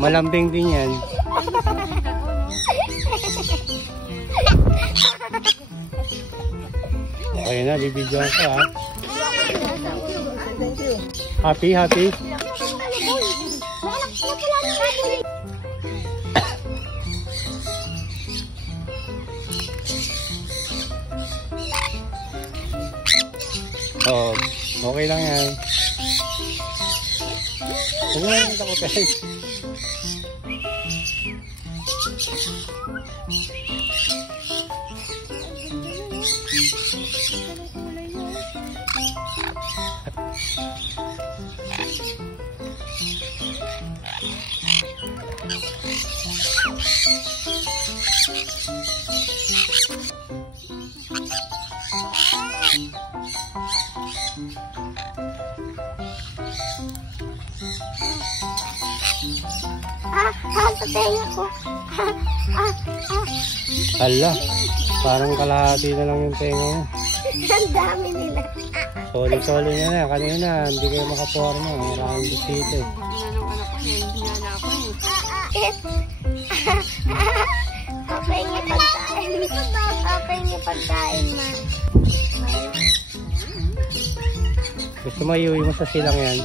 Malambing din yan. Okay na, bibidyoan ko ha. Happy, happy. Oo, okay lang yan. Huwag mo lang takutin. Patay ako. Hala, parang kalahati na lang yung tenga mo. Ang dami nila. Soli-soli na na. Kanina, hindi kayo makaporma. Maraming bisita eh. Okay niya pagkain. Okay niya pagkain, ma. Gusto mo iuwi mo sa silang yan?